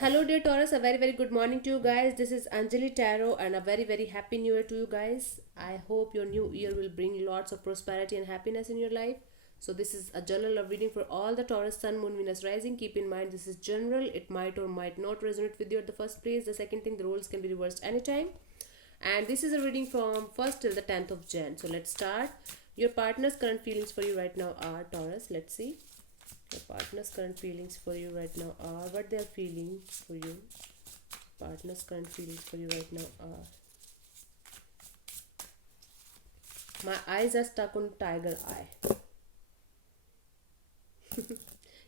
Hello, dear Taurus. A very, very good morning to you guys. This is Anjali Tarot, and a very, very happy new year to you guys. I hope your new year will bring lots of prosperity and happiness in your life. So, this is a general love reading for all the Taurus, Sun, Moon, Venus, Rising. Keep in mind, this is general. It might or might not resonate with you at the first place. The second thing, the roles can be reversed anytime. And this is a reading from 1st till the 10th of Jan. So, let's start. Your partner's current feelings for you right now are Taurus. Let's see. Your partner's current feelings for you right now are what they are feeling for you. Partner's current feelings for you right now are. My eyes are stuck on tiger eye.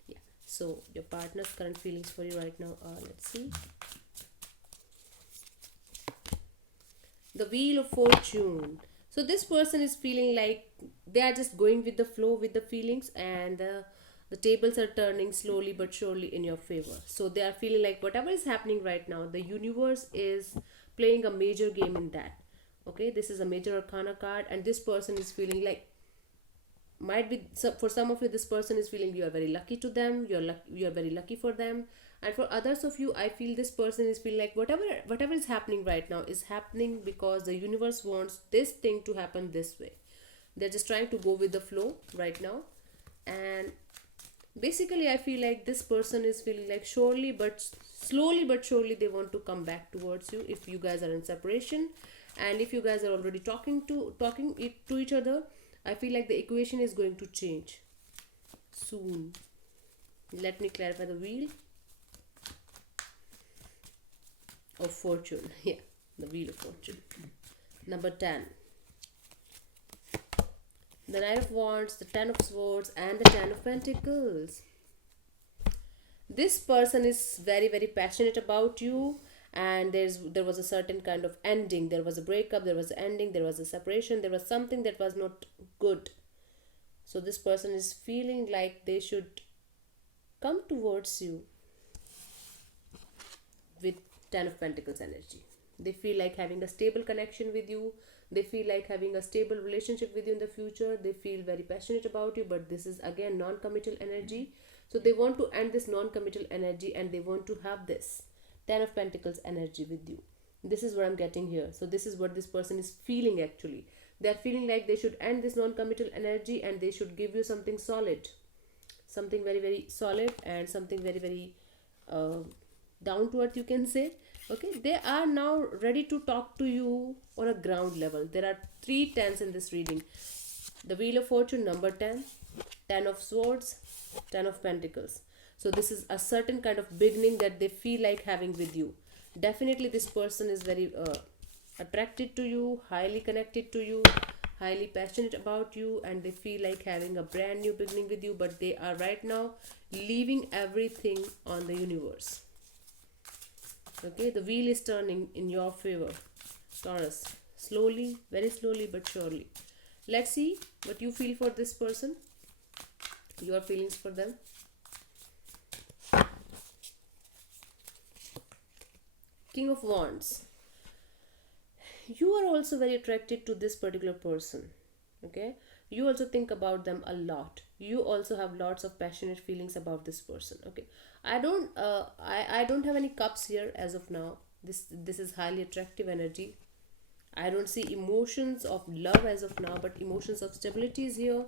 Yeah. So your partner's current feelings for you right now are. Let's see. The Wheel of Fortune. So this person is feeling like they are just going with the flow with the feelings, and the tables are turning slowly but surely in your favor. So they are feeling like whatever is happening right now, the universe is playing a major game in that. Okay, this is a major arcana card, and this person is feeling like, might be, for some of you, this person is feeling you are very lucky to them, you are very lucky for them, and for others of you, I feel this person is feeling like whatever is happening right now is happening because the universe wants this thing to happen this way. They're just trying to go with the flow right now. And basically, I feel like this person is feeling like surely but slowly but surely they want to come back towards you if you guys are in separation. And if you guys are already talking it to each other, I feel like the equation is going to change soon. Let me clarify. The Wheel of Fortune. Yeah, the Wheel of Fortune. Number 10. The Knight of Wands, the Ten of Swords, and the Ten of Pentacles. This person is very, very passionate about you, and there was a certain kind of ending. There was a breakup, there was an ending, there was a separation, there was something that was not good. So this person is feeling like they should come towards you with Ten of Pentacles energy. They feel like having a stable connection with you. They feel like having a stable relationship with you in the future. They feel very passionate about you, but this is again non-committal energy. So they want to end this non-committal energy, and they want to have this Ten of Pentacles energy with you. This is what I'm getting here. So this is what this person is feeling actually. They're feeling like they should end this non-committal energy, and they should give you something solid. Something very, very solid, and something very, very down to earth, you can say. Okay, they are now ready to talk to you on a ground level. There are three tens in this reading. The Wheel of Fortune, number 10, Ten of Swords, Ten of Pentacles. So this is a certain kind of beginning that they feel like having with you. Definitely this person is very attracted to you, highly connected to you, highly passionate about you, and they feel like having a brand new beginning with you, but they are right now leaving everything on the universe. Okay, the wheel is turning in your favor, Taurus. Slowly, very slowly but surely. Let's see what you feel for this person, your feelings for them. King of Wands. You are also very attracted to this particular person. Okay, you also think about them a lot. You also have lots of passionate feelings about this person. Okay, I don't have any cups here as of now. This is highly attractive energy. I don't see emotions of love as of now, but emotions of stability is here.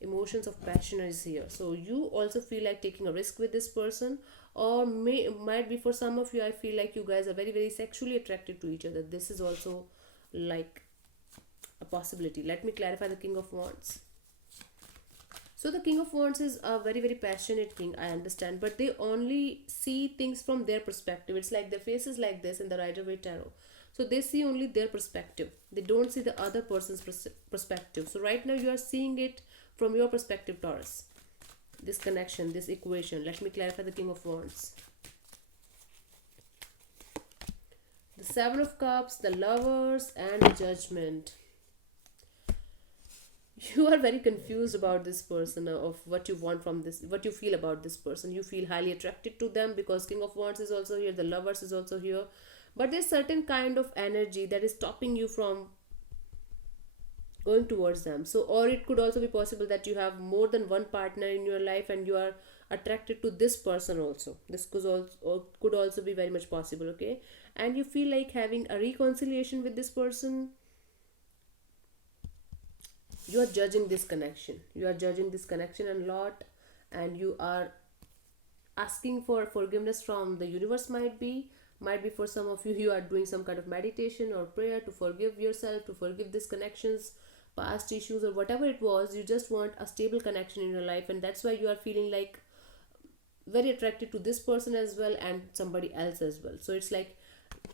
Emotions of passion is here. So you also feel like taking a risk with this person, or might be for some of you, I feel like you guys are very, very sexually attracted to each other. This is also like a possibility. Let me clarify the King of Wands. So the King of Wands is a very, very passionate king, I understand, but they only see things from their perspective. It's like their face is like this in the Rider-Waite Tarot. So they see only their perspective. They don't see the other person's perspective. So right now you are seeing it from your perspective, Taurus. This connection, this equation. Let me clarify the King of Wands. The Seven of Cups, the Lovers, and the Judgment. You are very confused about this person, of what you want from this, what you feel about this person. You feel highly attracted to them because King of Wands is also here, the Lovers is also here, but there's certain kind of energy that is stopping you from going towards them. So, or it could also be possible that you have more than one partner in your life, and you are attracted to this person also. This could also be very much possible. Okay, and you feel like having a reconciliation with this person. You are judging this connection, a lot, and you are asking for forgiveness from the universe. Might be for some of you, you are doing some kind of meditation or prayer to forgive yourself, to forgive these connections, past issues, or whatever it was. You just want a stable connection in your life, and that's why you are feeling like very attracted to this person as well, and somebody else as well. So it's like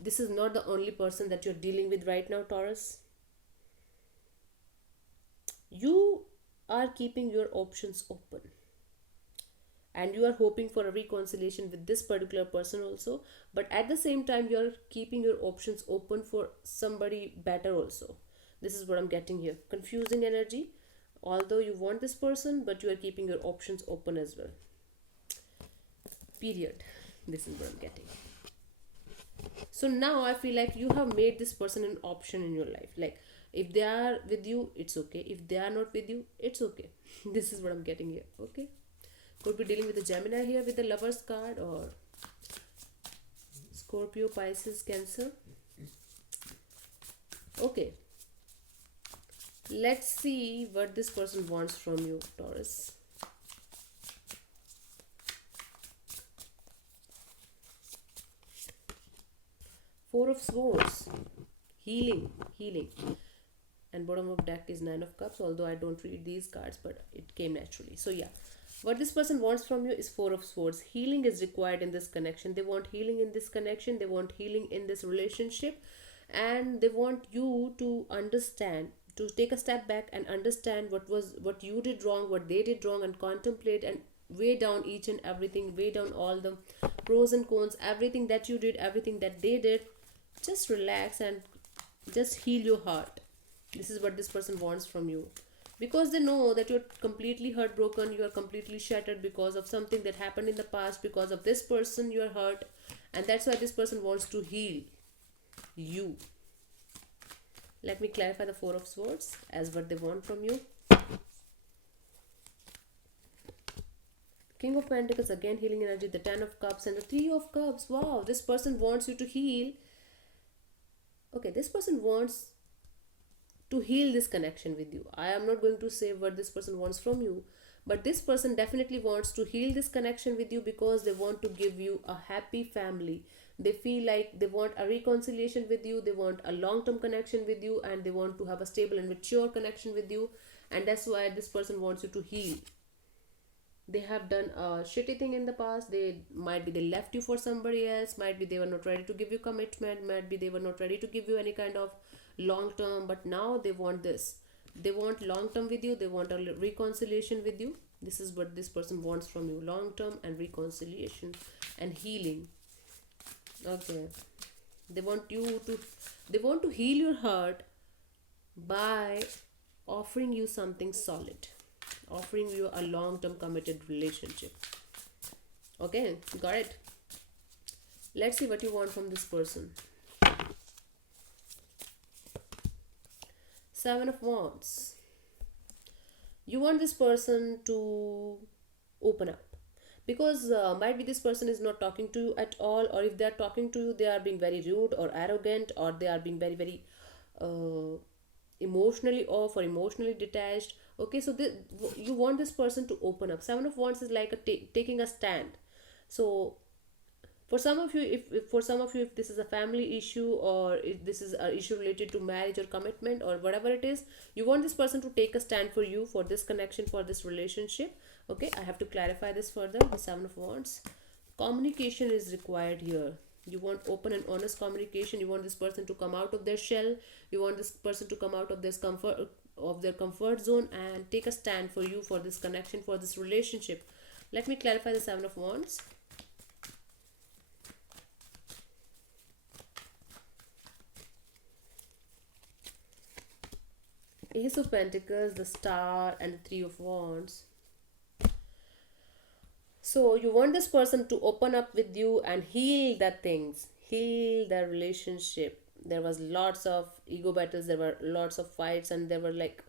this is not the only person that you're dealing with right now, Taurus. You are keeping your options open, and you are hoping for a reconciliation with this particular person also, but at the same time you are keeping your options open for somebody better also. This is what I'm getting here. Confusing energy. Although you want this person, but you are keeping your options open as well. Period. This is what I'm getting. So now I feel like you have made this person an option in your life. Like, if they are with you, it's okay. If they are not with you, it's okay. This is what I'm getting here. Okay, could be dealing with a Gemini here with the Lovers card, or Scorpio, Pisces, Cancer. Okay, let's see what this person wants from you, Taurus. Four of Swords. Healing. And bottom of deck is Nine of Cups, although I don't read these cards, but it came naturally. So yeah, what this person wants from you is Four of Swords. Healing is required in this connection. They want healing in this connection. They want healing in this relationship, and they want you to understand, to take a step back and understand what you did wrong, what they did wrong, and contemplate and weigh down each and everything, weigh down all the pros and cons, everything that you did, everything that they did. Just relax and just heal your heart. This is what this person wants from you, because they know that you're completely heartbroken, you are completely shattered because of something that happened in the past. Because of this person you are hurt, and that's why this person wants to heal you. Let me clarify the Four of Swords as what they want from you. King of Pentacles, again healing energy, the Ten of Cups, and the Three of Cups. Wow, this person wants you to heal. Okay, this person wants to heal this connection with you. I am not going to say what this person wants from you, but this person definitely wants to heal this connection with you, because they want to give you a happy family. They feel like they want a reconciliation with you, they want a long-term connection with you, and they want to have a stable and mature connection with you, and that's why this person wants you to heal. They have done a shitty thing in the past. They left you for somebody else, might be they were not ready to give you commitment, might be they were not ready to give you any kind of long term, but now they want this. They want long term with you, they want a reconciliation with you. This is what this person wants from you: long term and reconciliation and healing. Okay, they want to heal your heart by offering you something solid, offering you a long-term committed relationship. Okay, got it. Let's see what you want from this person. Seven of Wands. You want this person to open up, because might be this person is not talking to you at all, or if they are talking to you, they are being very rude or arrogant, or they are being very, very emotionally off or emotionally detached. Okay, so you want this person to open up. Seven of Wands is like taking a stand. So for some of you, if this is a family issue, or if this is an issue related to marriage or commitment or whatever it is, you want this person to take a stand for you, for this connection, for this relationship. Okay, I have to clarify this further. The Seven of Wands, communication is required here. You want open and honest communication. You want this person to come out of their shell. You want this person to come out of this comfort zone and take a stand for you, for this connection, for this relationship. Let me clarify the Seven of Wands. Ace of Pentacles, the Star, and the Three of Wands. So you want this person to open up with you and heal the things, heal the relationship. There was lots of ego battles, there were lots of fights, and there were like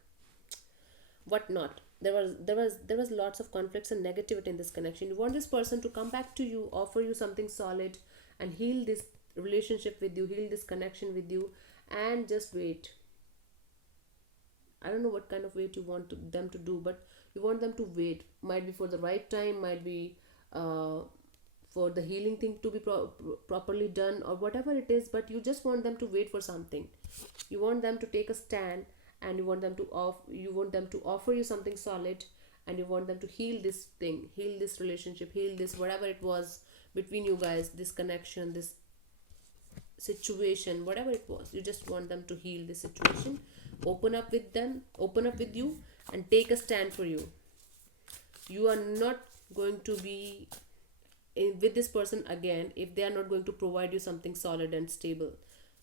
whatnot. there was lots of conflicts and negativity in this connection. You want this person to come back to you, offer you something solid, and heal this relationship with you, heal this connection with you, and just wait. I don't know what kind of wait you want them to do, but you want them to wait. Might be for the right time, might be uh, for the healing thing to be properly done, or whatever it is. But you just want them to wait for something. You want them to take a stand, and you want them to offer you something solid, and you want them to heal this thing, heal this relationship, heal this whatever it was between you guys, this connection, this situation, whatever it was. You just want them to heal this situation, open up with them, open up with you, and take a stand for you. You are not going to be with this person again if they are not going to provide you something solid and stable.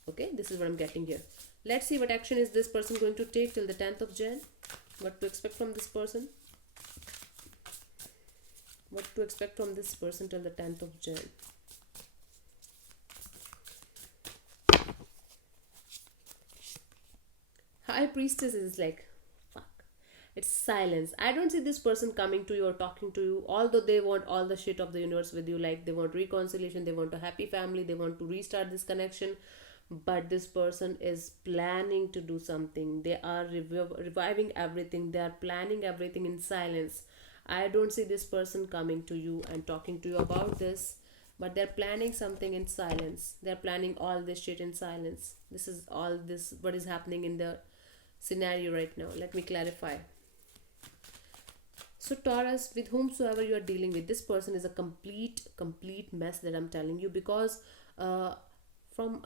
Okay, this is what I'm getting here. Let's see what action is this person going to take till the 10th of Jan. What to expect from this person. What to expect from this person till the 10th of Jan. High Priestess is like, fuck. It's silence. I don't see this person coming to you or talking to you, although they want all the shit of the universe with you. Like, they want reconciliation, they want a happy family, they want to restart this connection. But this person is planning to do something. They are reviving everything. They are planning everything in silence. I don't see this person coming to you and talking to you about this, but they're planning something in silence. They're planning all this shit in silence. This is all this what is happening in the scenario right now. Let me clarify. So Taurus, with whomsoever you are dealing with, this person is a complete mess that I'm telling you, because from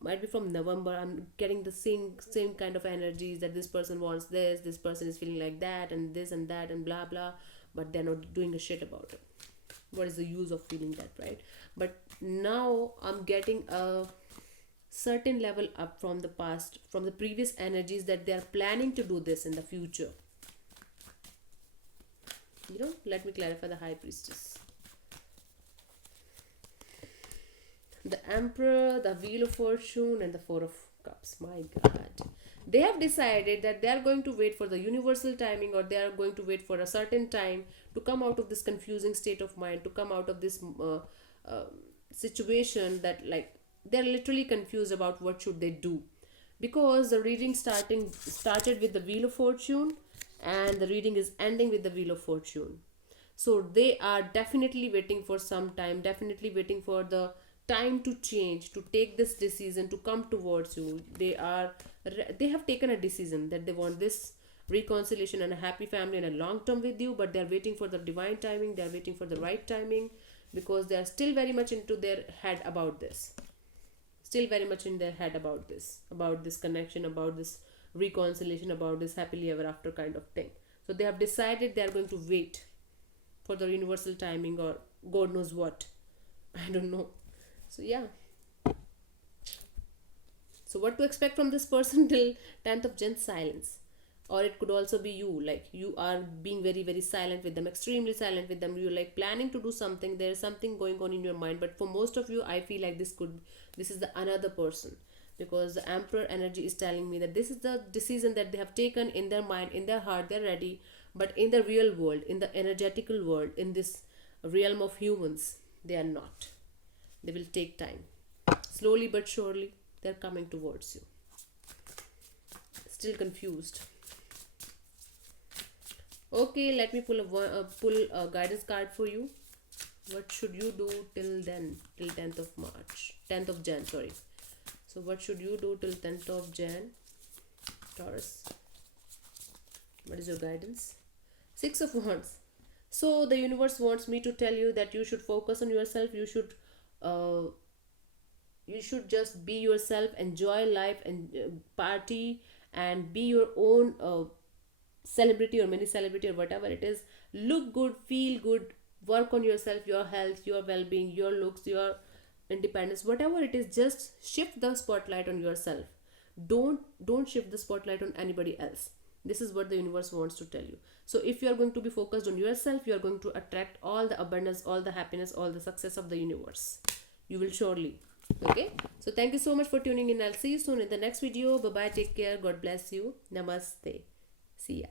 might be from November I'm getting the same kind of energies that this person wants this person is feeling like that, and this and that and blah blah, but they're not doing a shit about it. What is the use of feeling that, right? But now I'm getting a certain level up from the past, from the previous energies, that they are planning to do this in the future. Let me clarify the High Priestess. The Emperor, the Wheel of Fortune, and the Four of Cups. My God. They have decided that they are going to wait for the universal timing, or they are going to wait for a certain time to come out of this confusing state of mind, to come out of this situation that, like, they're literally confused about what should they do. Because the reading started with the Wheel of Fortune, and the reading is ending with the Wheel of Fortune. So they are definitely waiting for some time, definitely waiting for the time to change, to take this decision, to come towards you. They have taken a decision that they want this reconciliation and a happy family and a long term with you, but they are waiting for the divine timing, they are waiting for the right timing, because they are still very much into their head about this, about this connection, about this reconciliation, about this happily ever after kind of thing. So they have decided they are going to wait for the universal timing, or God knows what. I don't know. So yeah. So what to expect from this person till 10th of Jan? Silence. Or it could also be you, like you are being very very silent with them, extremely silent with them. You're like planning to do something, there's something going on in your mind, but for most of you I feel like this is the another person, because the Emperor energy is telling me that this is the decision that they have taken in their mind, in their heart, they're ready, but in the real world, in the energetical world, in this realm of humans, they are not. They will take time. Slowly but surely, they're coming towards you. Still confused. Okay, let me pull a guidance card for you. What should you do till then? Till 10th of March. 10th of Jan, sorry. So what should you do till 10th of Jan? Taurus. What is your guidance? 6 of Wands. So the universe wants me to tell you that you should focus on yourself. You should just be yourself, enjoy life, and party, and be your own celebrity or mini celebrity or whatever it is. Look good, feel good, work on yourself, your health, your well-being, your looks, your independence, whatever it is. Just shift the spotlight on yourself. Don't shift the spotlight on anybody else. This is what the universe wants to tell you. So if you are going to be focused on yourself, you are going to attract all the abundance, all the happiness, all the success of the universe. You will surely. Okay, so thank you so much for tuning in. I'll see you soon in the next video. Bye bye, take care, God bless you, namaste, see ya.